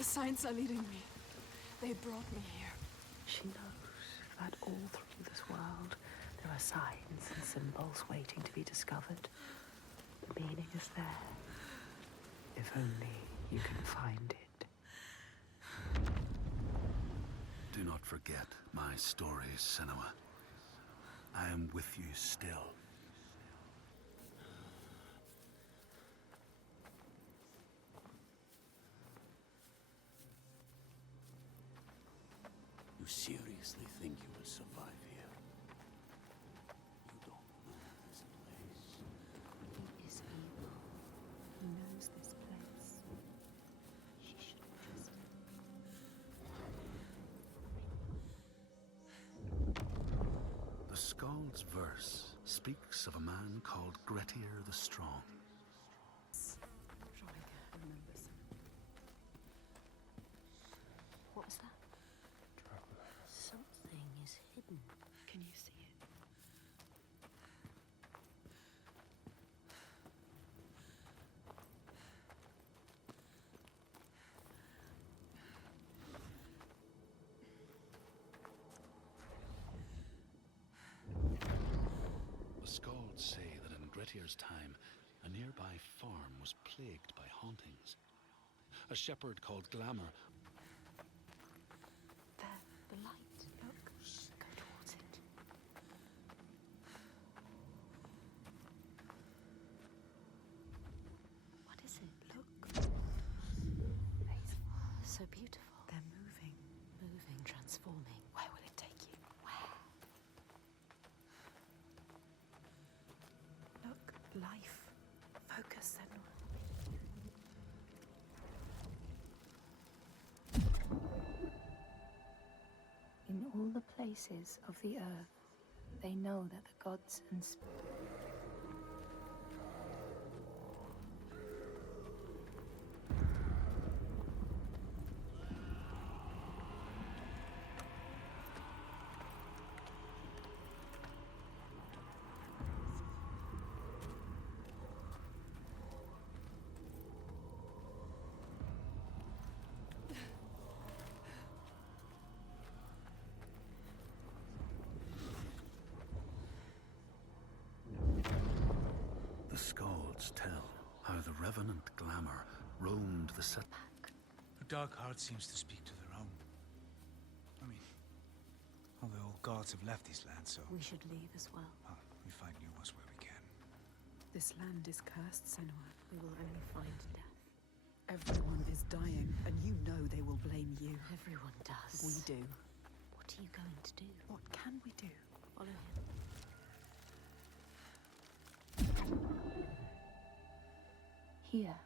The signs are leading me. They brought me here. She knows that all through this world there are signs and symbols waiting to be discovered. The meaning is there. If only you can find it. Do not forget my stories, Senua. I am with you still. You seriously think you will survive here? You don't know this place. He is evil. He knows this place. She shouldn't trust him. The Skald's verse speaks of a man called Grettir the Strong. Remembers. What was that? Something is hidden. Can you see it? The Skalds say that in Grettir's time, a nearby farm was plagued by hauntings. A shepherd called Glamour. There, the light. Look. Go towards it. What is it? Look. It's so beautiful. They're moving. Moving, transforming. Where will it take you? Where? Look. Life. Focus, Senua. In all the places of the earth, they know that the gods and The Skalds tell how the revenant Glamour roamed the set. The Dark Heart seems to speak to their own. I mean, all the old gods have left these lands, so... we should leave as well. Well, we find new ones where we can. This land is cursed, Senua. We will only find death. Everyone is dying, and you know they will blame you. Everyone does. We do. What are you going to do? What can we do? Follow him. Here,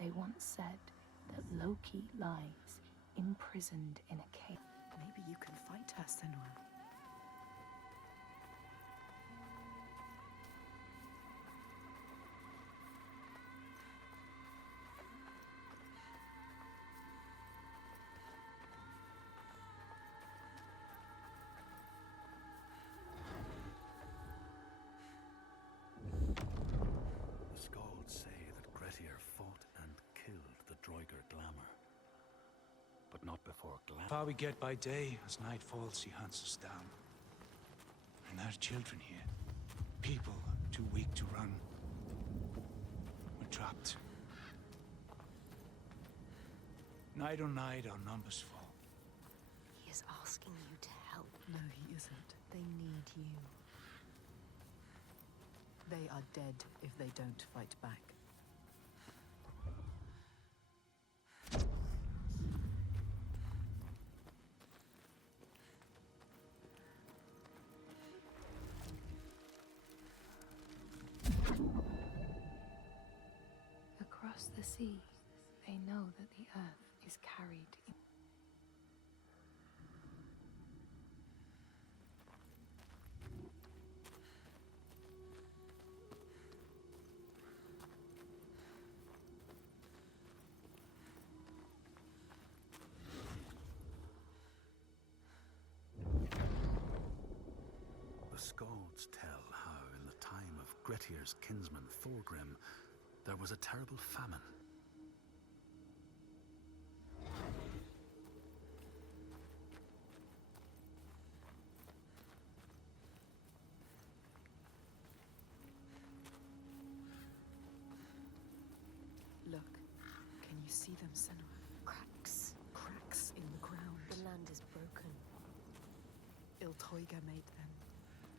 they once said that Loki lies imprisoned in a cave. Maybe you can fight her, Senua. The Skalds say that Grettir fought and killed the Droiger Glamour. But not before Glamour. Far we get by day, as night falls, he hunts us down. And there are children here. People too weak to run. We're trapped. Night on night, our numbers fall. He is asking you to help. No, he isn't. They need you. They are dead if they don't fight back. Across the sea, they know that the earth is carried in. The Skalds tell how in the time of Grettir's kinsman Thorgrim, there was a terrible famine. Look. Can you see them, Senua? Cracks. Cracks in the ground. The land is broken. Iltoiga made them.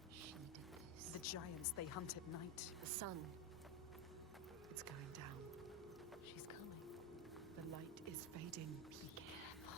She did this. The giants they hunt at night. The sun. It's going down. She's coming. The light is fading. Be careful.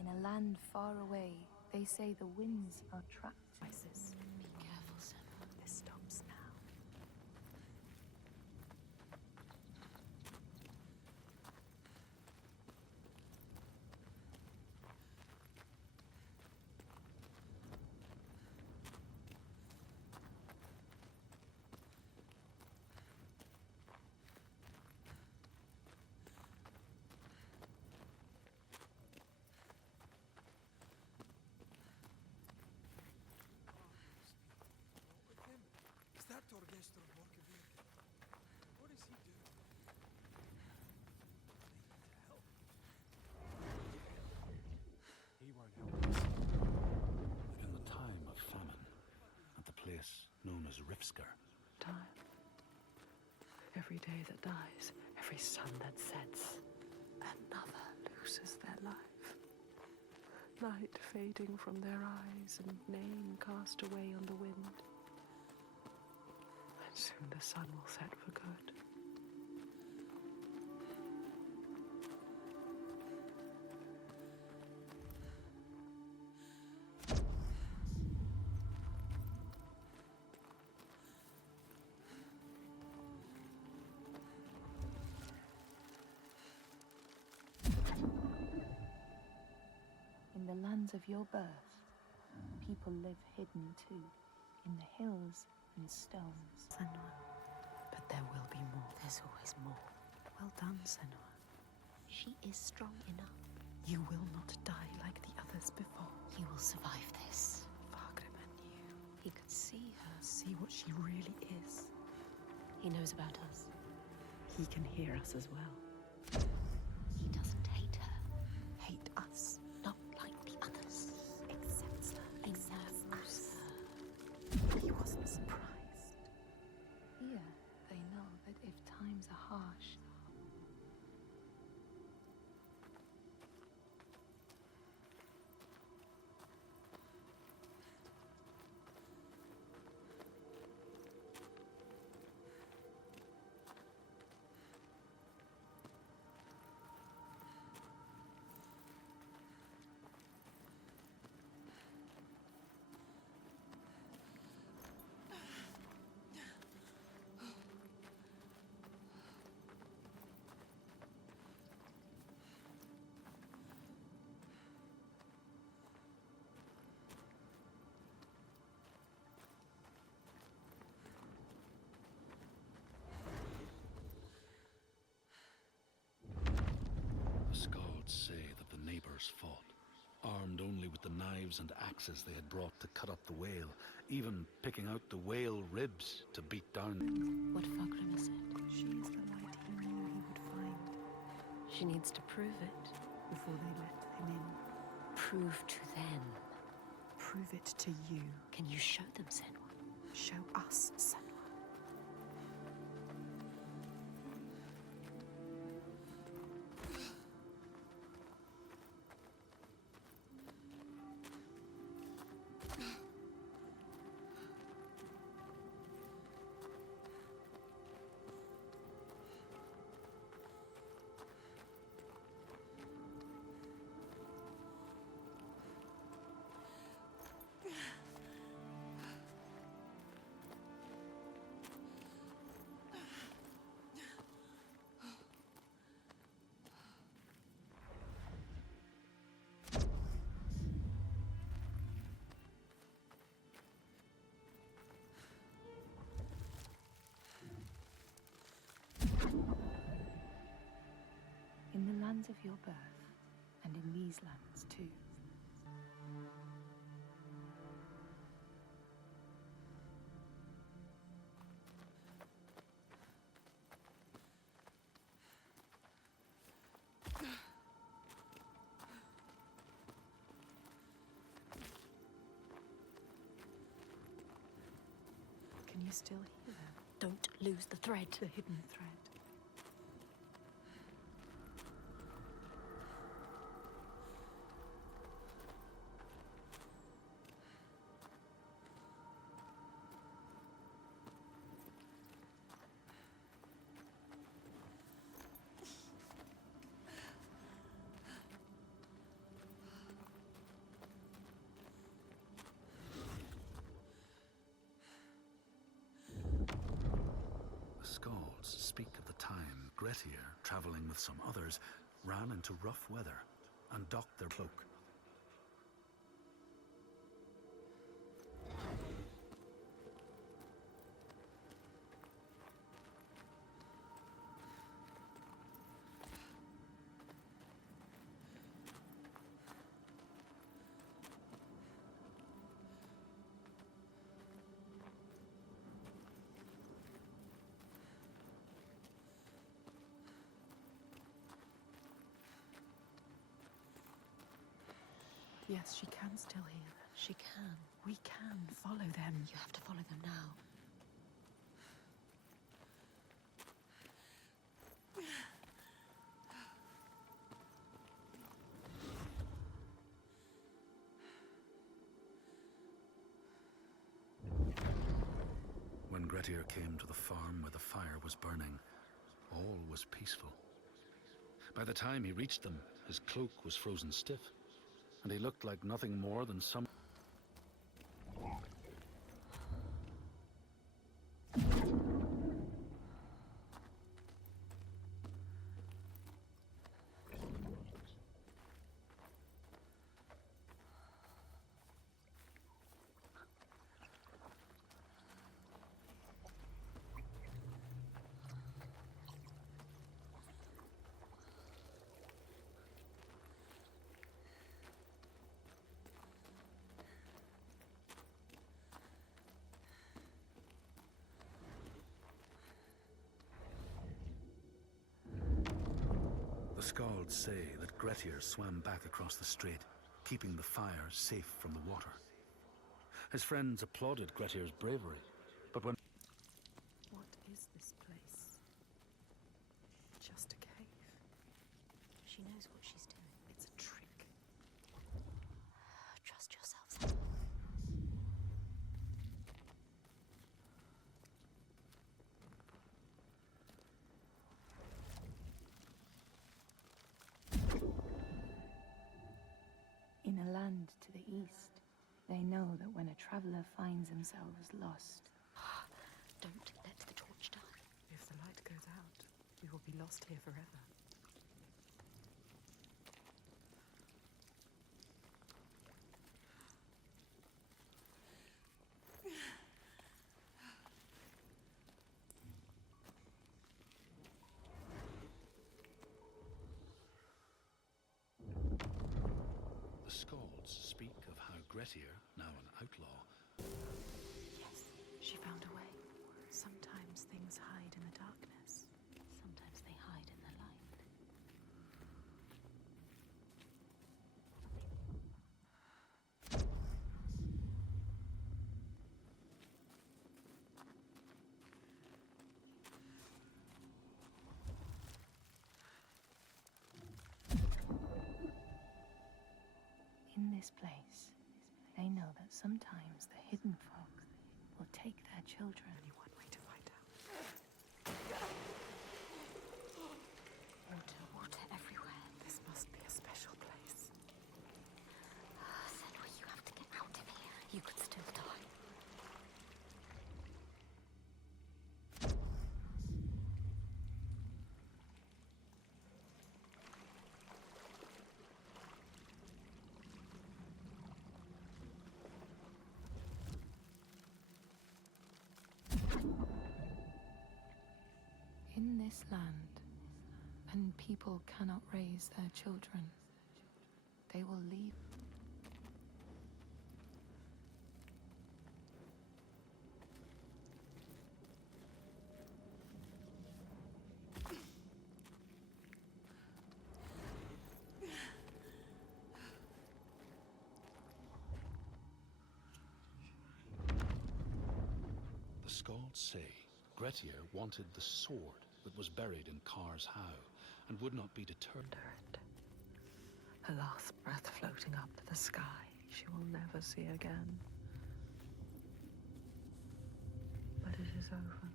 In a land far away, they say the winds are trapped. Isis. Be careful, Senua. This stops now. Is that Torgestor Morkavir? What is he doing? He won't help us. In the time of famine, at the place known as Rifsker, Time. Every day that dies, every sun that sets, another loses their life. Light fading from their eyes and name cast away on the wind. And soon the sun will set for good. In the lands of your birth, people live hidden too, in the hills and stones. Senua. But there will be more. There's always more. Well done, Senua. She is strong enough. You will not die like the others before. You will survive this. Fagraman knew. He could see her. See what she really is. He knows about us. He can hear us as well. He doesn't hate her. Hate us. Not like the others. Accepts her. He Accepts knows us. her. He wasn't surprised. Here, they know that if times are harsh, the Skalds say that the neighbors fought, armed only with the knives and axes they had brought to cut up the whale, even picking out the whale ribs to beat down. What Fagrima said. She is the light he knew he would find She needs to prove it. before they let him in. Prove to them. Prove it to you. Can you show them, Senua? Show us, Senua. in the lands of your birth, and in these lands too. Can you still hear them? Don't lose the thread. The hidden thread. The skalds speak of the time Grettir, traveling with some others, ran into rough weather and docked their cloak. Yes, she can still hear them. She can. We can follow them. You have to follow them now. When Grettir came to the farm where the fire was burning, all was peaceful. By the time he reached them, his cloak was frozen stiff, and he looked like nothing more than some... The skalds say that Grettir swam back across the strait, keeping the fire safe from the water. His friends applauded Grettir's bravery, but when... What is this place? Just a cave. She knows what she's doing. It's a trick. Trust yourself, Senua. In a land to the east, they know that when a traveler finds themselves lost, Don't let the torch die. If the light goes out, we will be lost here forever. The skalds speak of how Grettir, now an outlaw, Yes, she found a way. Sometimes things hide in the darkness. Sometimes they hide in the light. in this place, they know that sometimes the hidden folk will take their children. Only one way to find out. Water, water everywhere. This must be a special place. Senua, you have to get out of here. You could still die. In this land, when people cannot raise their children, they will leave. The Skalds say Grettir wanted the sword that was buried in Kar's How, and would not be deterred. Under it. Her last breath floating up to the sky she will never see again. But it is over.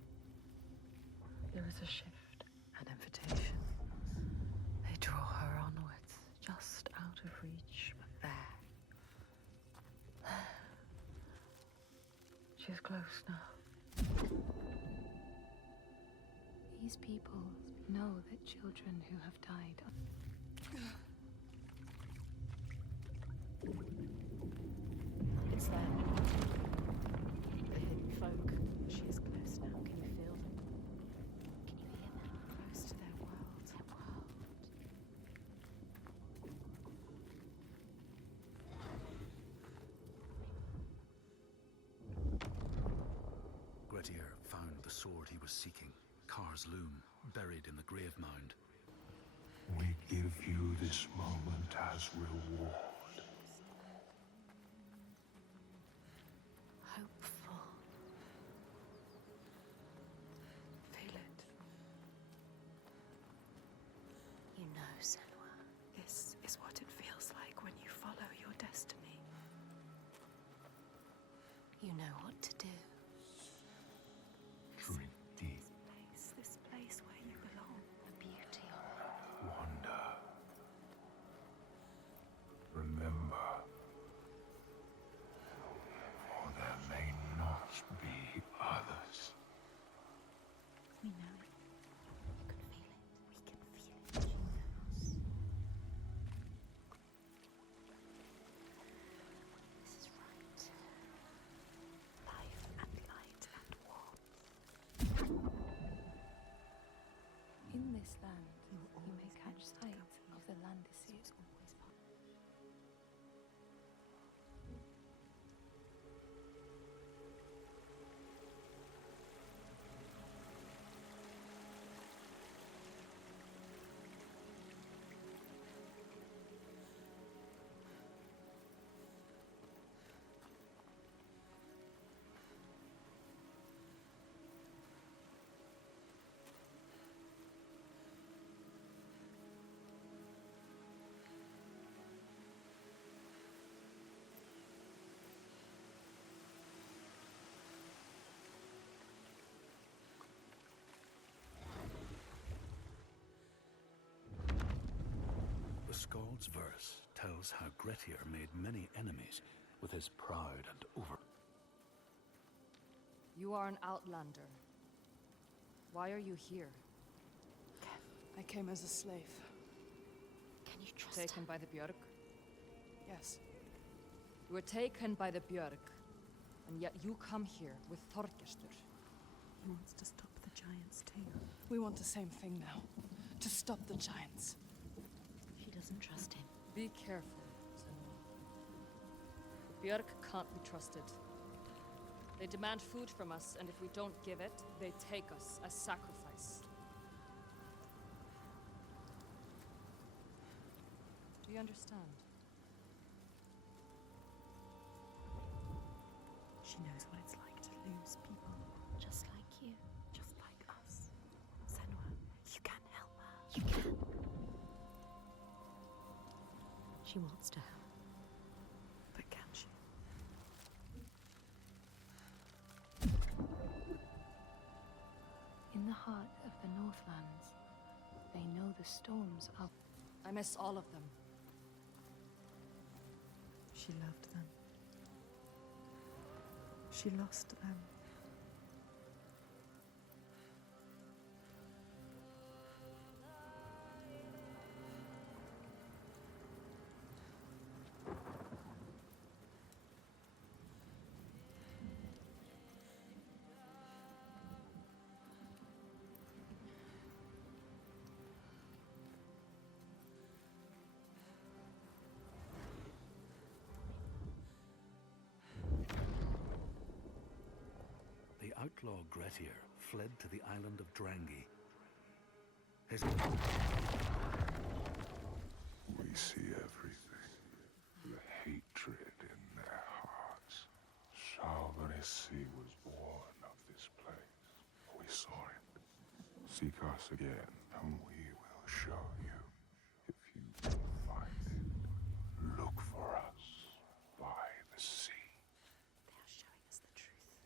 There is a shift, an invitation. They draw her onwards, just out of reach, but there. She's close now. These people know that children who have died. It's them. The hidden folk. She is close now. Can you feel them? Can you hear them? Close to their world. Their world. Grettir found the sword he was seeking, Kar's loom, buried in the grave mound. We give you this moment as reward. Hopeful. Feel it. You know, Senua. This is what it feels like when you follow your destiny. You know what to do. Drink deep, This place where you belong. The beauty of wonder. Remember, for there may not be others. We know it. You can feel it. We can feel it. She knows. This is right. Life and light and warmth. In this land, you may catch sight of the land is always The Skald's verse tells how Grettir made many enemies with his proud and over. You are an outlander. Why are you here? I came as a slave. Can you trust Taken her? by the Björk? Yes. You were taken by the Björk, and yet you come here with Þorgestur. He wants to stop the giants too. We want the same thing now. To stop the giants. She doesn't trust him. Be careful, Senua. The Björk can't be trusted. They demand food from us, and if we don't give it, they take us as sacrifice. Do you understand? She knows what it's like to lose people, Just like you. just like us. Senua, you can help her. You can. She wants to help. But can she? in the heart of the Northlands. They know the storms are. I miss all of them. She loved them. She lost them. outlaw Grettir fled to the island of Drangi. His We see everything. The hatred in their hearts. Salvanisi was born of this place. We saw it. Seek us again, and we will show you. If you can find it, look for us by the sea. They are showing us the truth.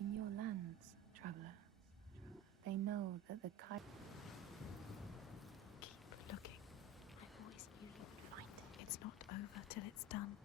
In your lands, traveler, they know that the kite. Keep looking. I always knew you would find it. It's not over till it's done.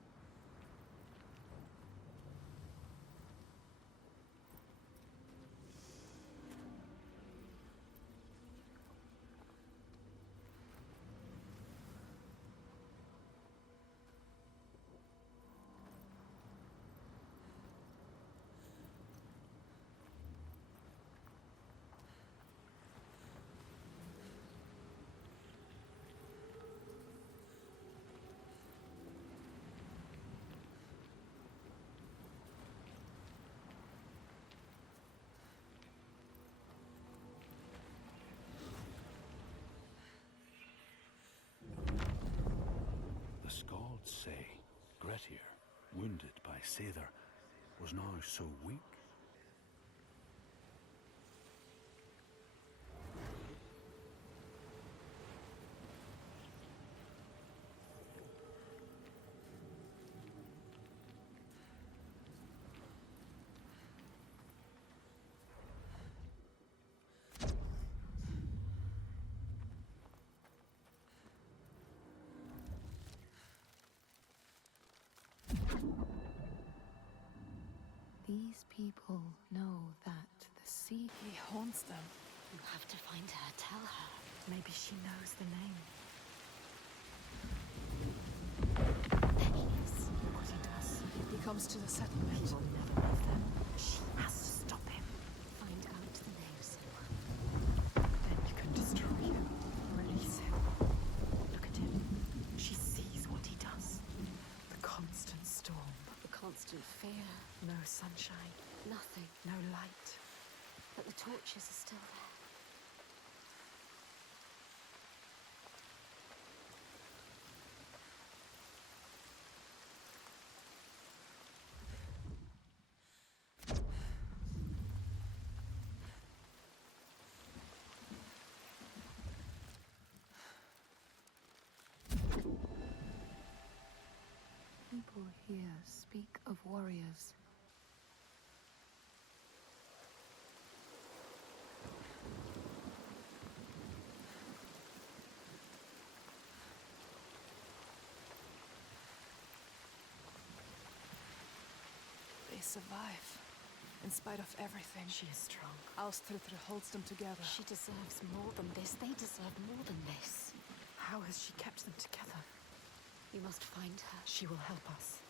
The Skalds say Grettir, wounded by Seidr, was now so weak. These people know that the sea. He haunts them. You have to find her. Tell her. Maybe she knows the name. There he is. Look what he does. He comes to the settlement. He will never leave them. She has to stop him. Find out the name, Senua. Then you can destroy him. Release him. Look at him. She sees what he does. The constant storm. The constant fear. No sunshine. Nothing. No light. But the torches are still there. People here speak of warriors. They survive. In spite of everything. She is strong. Ástríðr holds them together. She deserves more than this. They deserve more than this. How has she kept them together? You must find her. She will help us.